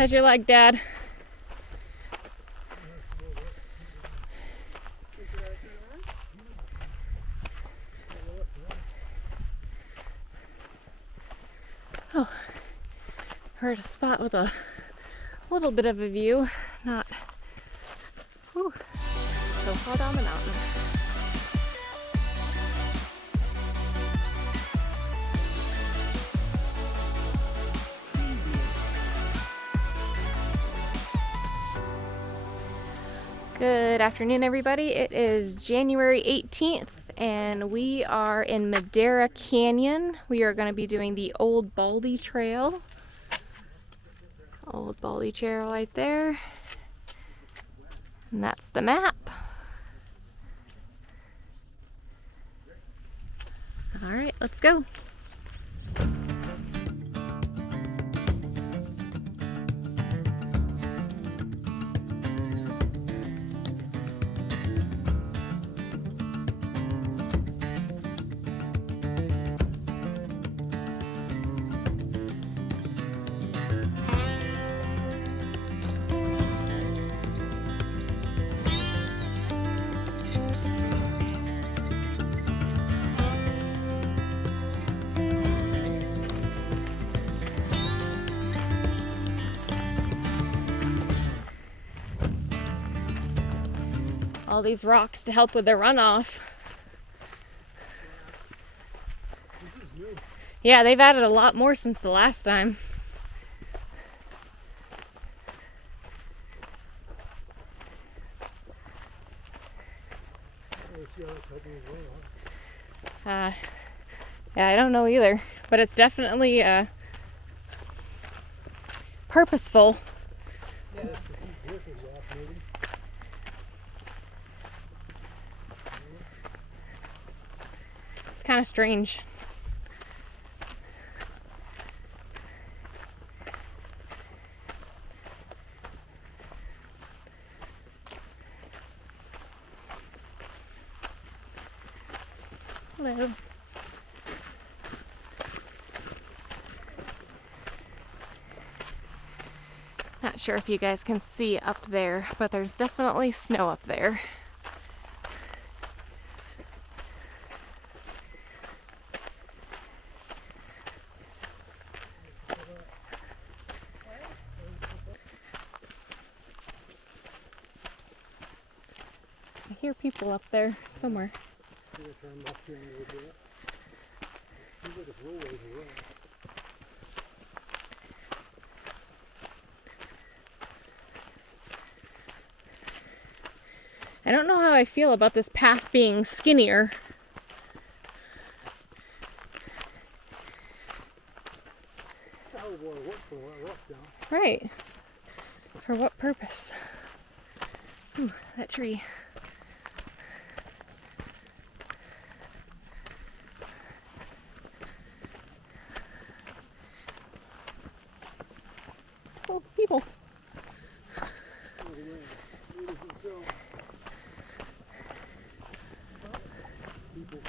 How's your leg, Dad? Oh, we're at a spot with a little bit of a view, not so far down the mountain. Good afternoon, everybody. It is January 18th, and we are in Madera Canyon. We are going to be doing the Old Baldy Trail. Old Baldy Trail right there. And that's the map. All right, let's go. All these rocks to help with the runoff. This is new. Yeah, they've added a lot more since the last time. Let's see how it's helping with runoff. Yeah, I don't know either, but it's definitely purposeful. Yeah, it's to keep vehicles off, maybe. It's kind of strange. Hello. Not sure if you guys can see up there, but there's definitely snow up there. I hear people up there somewhere. See if I'm up here a little bit. Seems like it's a little ways away. I don't know how I feel about this path being skinnier. That would want to work for that rock down. Right. For what purpose? Ooh, that tree. Oh, people. Look at that. Ladies and so. People.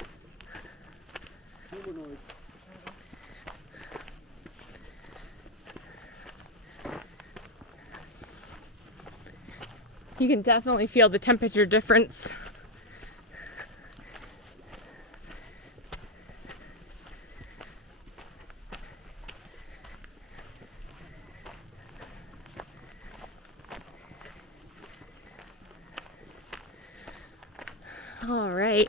Humanoids. You can definitely feel the temperature difference. All right,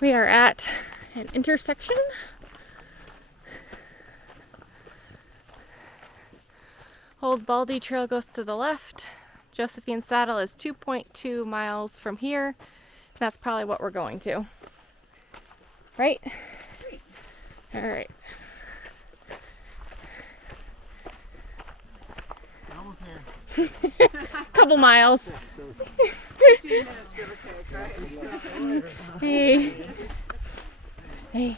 we are at an intersection. Old Baldy Trail goes to the left. Josephine Saddle is 2.2 miles from here. That's probably what we're going to. Right? All right. Almost there. Couple miles. 15 minutes, give or take, right? Hey. Hey.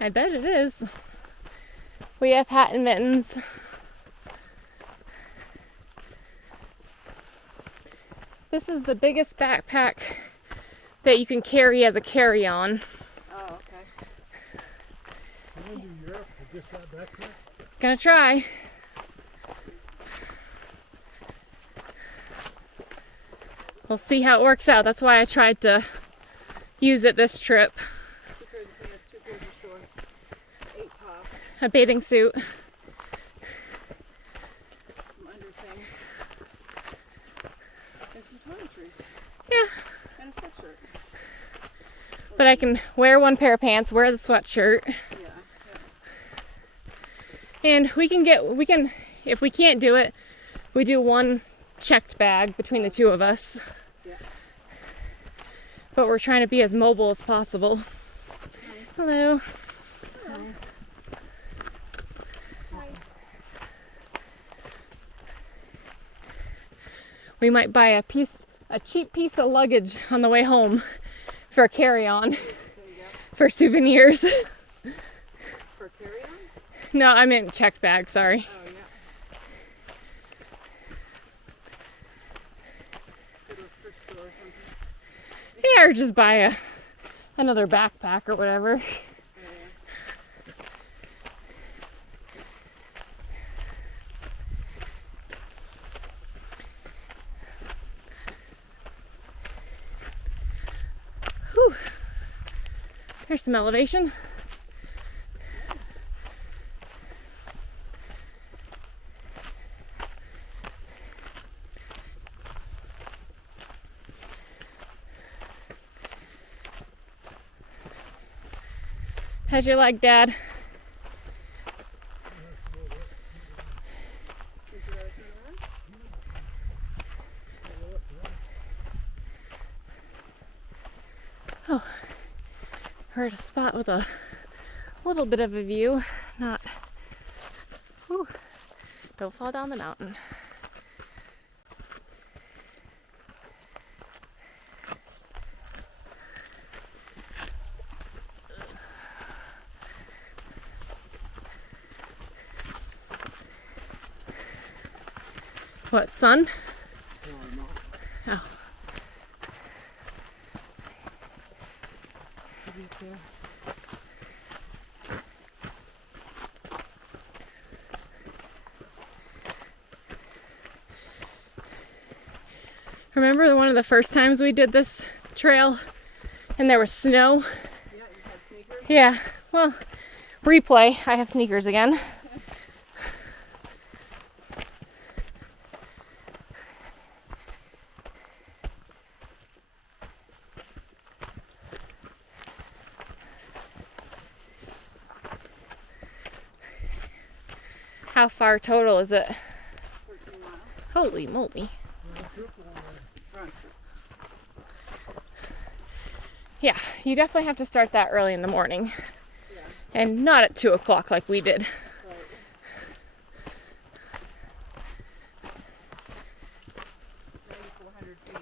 I bet it is. We have hat and mittens. This is the biggest backpack that you can carry as a carry-on. Oh, okay. You want to do Europe with just that backpack? Gonna try. We'll see how it works out. That's why I tried to use it this trip. 2 pairs of pants, 2 pairs of shorts, 8 tops, A bathing suit. some underthings, and some toiletries, Yeah. and a sweatshirt. But I can wear one pair of pants, wear the sweatshirt. Yeah. And if we can't do it, we do one checked bag between the two of us. Yeah. But we're trying to be as mobile as possible. Hello. We might buy a cheap piece of luggage on the way home for a carry-on for souvenirs. For carry-on? No, I meant checked bag, sorry. Oh, yeah. Go to a thrift store or something. Yeah, or just buy another backpack or whatever. Whew. There's some elevation. How's your leg, Dad? Would you rather turn around? Oh, we're at a spot with a little bit of a view. Not. Whew. Don't fall down the mountain. What, sun? No, Oh. Remember one of the first times we did this trail and there was snow? Yeah, you had sneakers? Yeah, well, replay. I have sneakers again. How far total is it? 13 miles. Holy moly. Front. Yeah, you definitely have to start that early in the morning. Yeah. And not at 2 o'clock like we did. Right. 9,400 feet.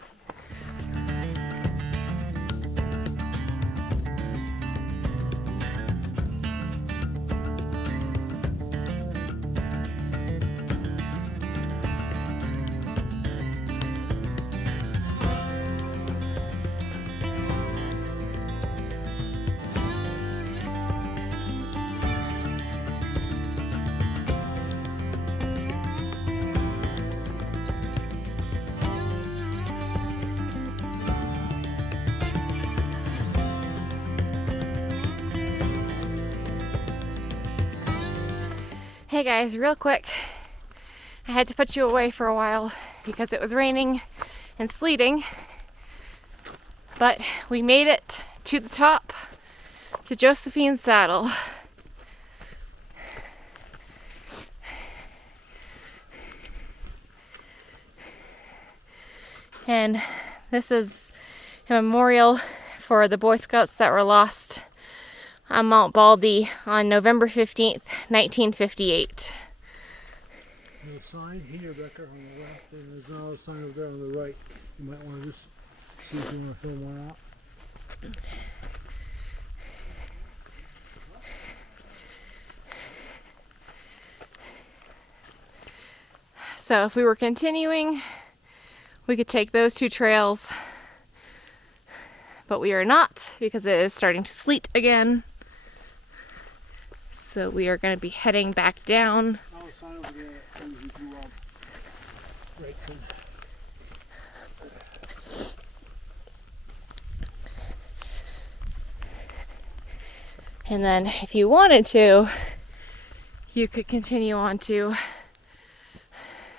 Hey guys, real quick. I had to put you away for a while because it was raining and sleeting. But we made it to the top, to Josephine's Saddle. And this is a memorial for the Boy Scouts that were lost on Mount Baldy on November 15th, 1958. There's a sign here, Becker, on the left, and there's another sign over there on the right. You might want to just see if you want to film one out. So if we were continuing, we could take those two trails, but we are not because it is starting to sleet again. So we are going to be heading back down. I'll sign over there as soon as you do right soon. And then if you wanted to, you could continue on to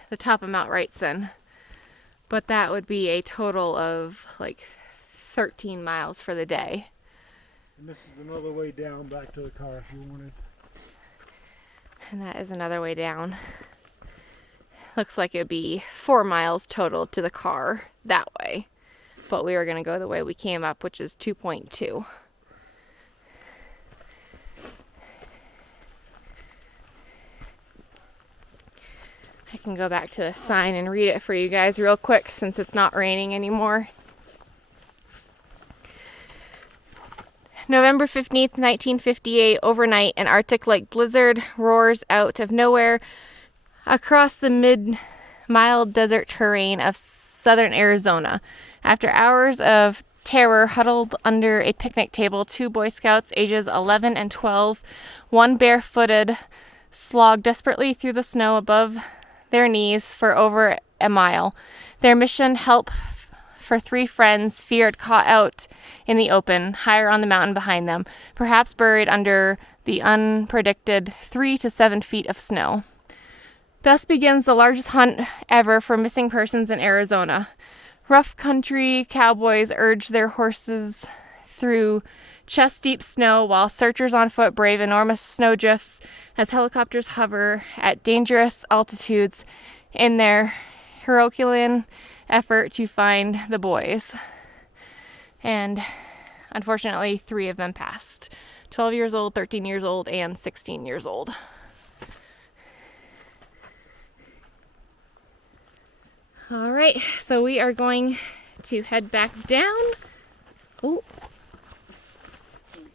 the top of Mount Wrightson. But that would be a total of like 13 miles for the day. And this is another way down back to the car if you wanted. And that is another way down. Looks like it would be 4 miles total to the car that way. But we are going to go the way we came up, which is 2.2. I can go back to the sign and read it for you guys real quick since it's not raining anymore. November 15th, 1958, overnight, an Arctic-like blizzard roars out of nowhere across the mid-mild desert terrain of southern Arizona. After hours of terror huddled under a picnic table, 2 Boy Scouts ages 11 and 12, one barefooted, slogged desperately through the snow above their knees for over a mile. Their mission, help for 3 friends feared caught out in the open, higher on the mountain behind them, perhaps buried under the unpredicted 3 to 7 feet of snow. Thus begins the largest hunt ever for missing persons in Arizona. Rough country cowboys urge their horses through chest-deep snow while searchers on foot brave enormous snowdrifts as helicopters hover at dangerous altitudes in their Herculean effort to find the boys. And unfortunately, 3 of them passed. 12 years old, 13 years old, and 16 years old. All right, so we are going to head back down. Oh,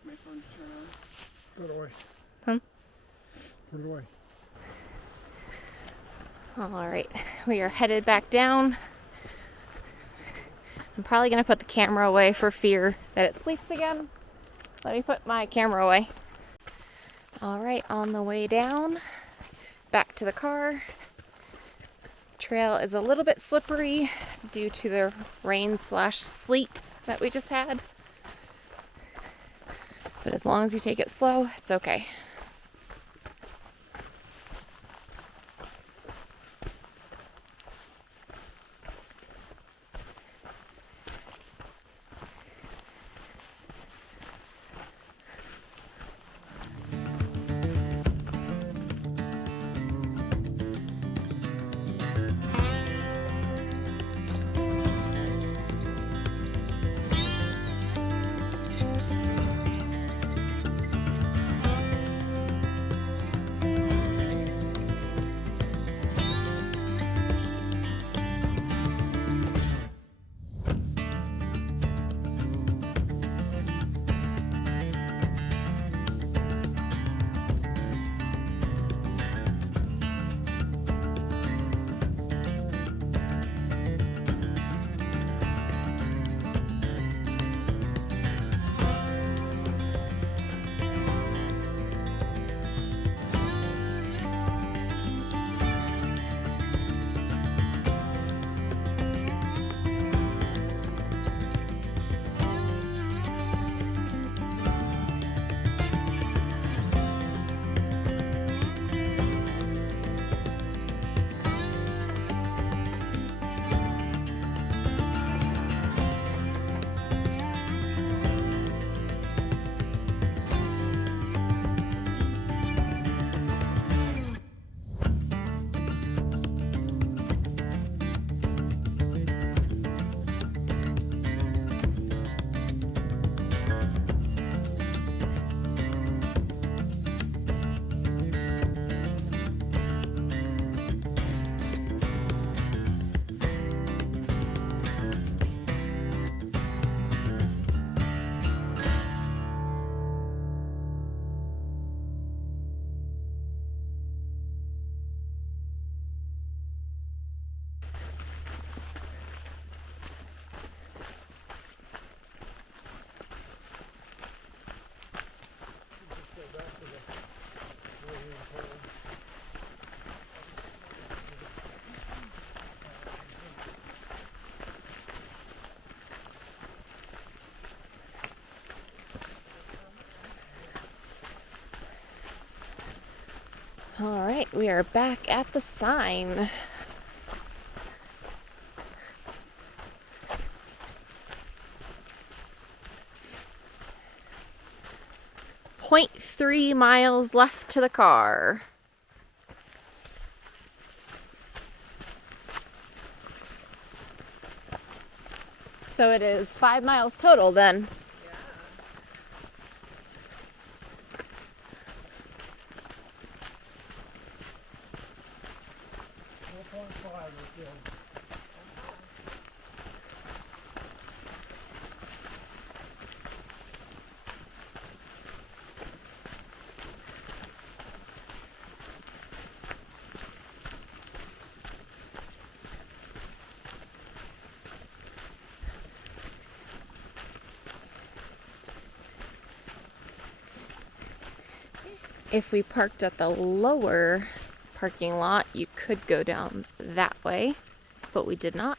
My phone to turn on. Put it away. Huh? Put it away. all right, we are headed back down. I'm probably gonna put the camera away for fear that it sleeps again. Let me put my camera away. All right, on the way down, back to the car. Trail is a little bit slippery due to the rain/sleet that we just had. But as long as you take it slow, it's okay. All right, we are back at the sign. .3 miles left to the car. So it is 5 miles total then. If we parked at the lower parking lot, you could go down that way, but we did not.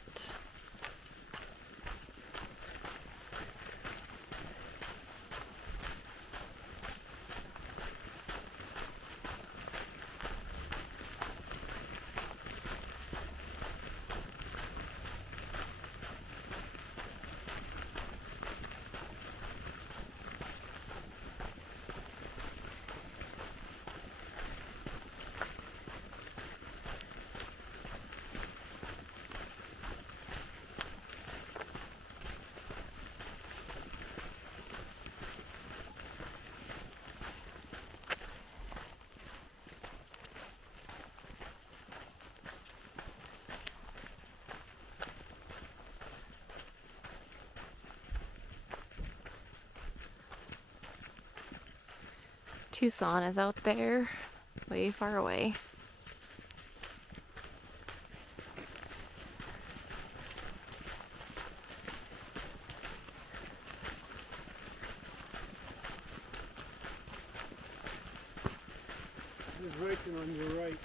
Tucson is out there, way far away. There's Wrightson on your right.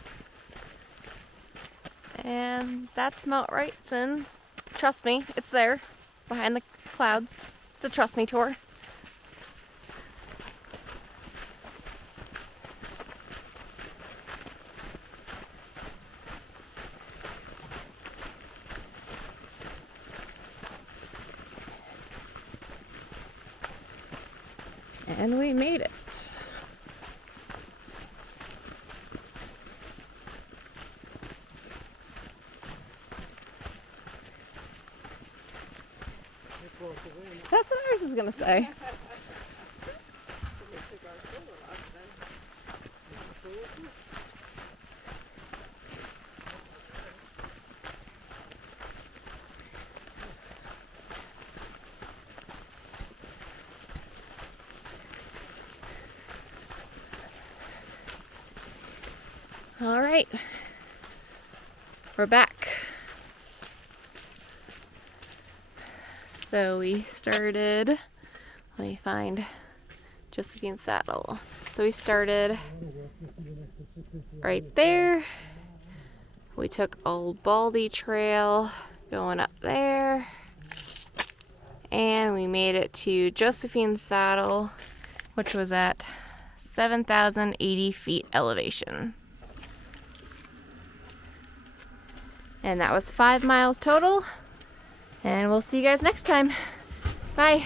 And that's Mount Wrightson. Trust me, it's there, behind the clouds. It's a trust me tour. And we made it. That's what I was just gonna say. We took our solar off then. All right, we're back. So we started, let me find Josephine's saddle. So we started right there. We took Old Baldy Trail going up there. And we made it to Josephine's saddle, which was at 7,080 feet elevation. And that was 5 miles total. And we'll see you guys next time. Bye.